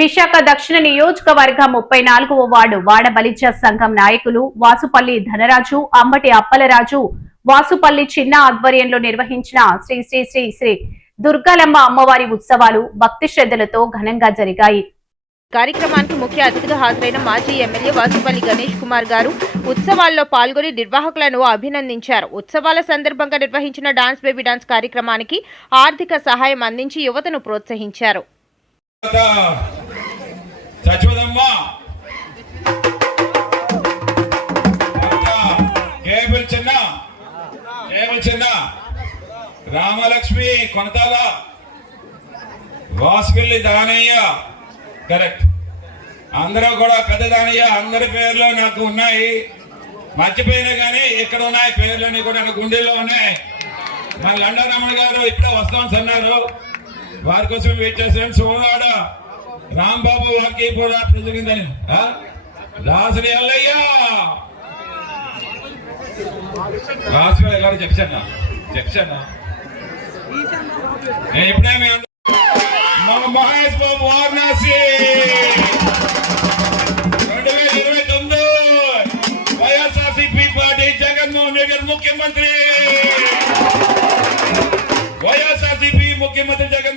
విశాఖ దక్షిణ నియోజకవర్గ 34వ వార్డు వాడ బలిజ సంఘం నాయకులు వాసుపల్లి ధనరాజు, అంబటి అప్పలరాజు, వాసుపల్లి చిన్న ఆధ్వర్యంలో నిర్వహించిన శ్రీ శ్రీ శ్రీ శ్రీ దుర్గాలమ్మ అమ్మవారి ఉత్సవాలు భక్తి శ్రద్ధలతో ఘనంగా జరిగాయి. కార్యక్రమానికి ముఖ్య అతిథిగా హాజరైన మాజీ ఎమ్మెల్యే వాసుపల్లి గణేష్ కుమార్ గారు ఉత్సవాల్లో పాల్గొని నిర్వాహకులను అభినందించారు. ఉత్సవాల సందర్భంగా నిర్వహించిన డాన్స్ బేబీ డాన్స్ కార్యక్రమానికి ఆర్థిక సహాయం అందించి యువతను ప్రోత్సహించారు. రామలక్ష్మి కొనతాల, వాసుపల్లి దానయ్య, కరెక్ట్, అందరూ కూడా పెద్ద దానయ్య, అందరి పేర్లు నాకు ఉన్నాయి. మర్చిపోయినా కానీ ఇక్కడ ఉన్నాయి పేర్లన్నీ కూడా నాకు గుండెల్లో ఉన్నాయి. మన లండా రమణ గారు ఇప్పుడే వస్తామని అన్నారు, వారి కోసం వెయిట్ చేశాను. సోమవాడ రాంబాబు వారికి కూడా జరిగిందని దాసరి అల్లయ్య రాజపల్లి గారు చెప్పాను నేను ఇప్పుడే మహేష్ బాబు వారణాసి 2029 వైఎస్ఆర్సీపీ పార్టీ జగన్మోహన్ రెడ్డి గారు ముఖ్యమంత్రి, వైఎస్ఆర్సీపీ ముఖ్యమంత్రి జగన్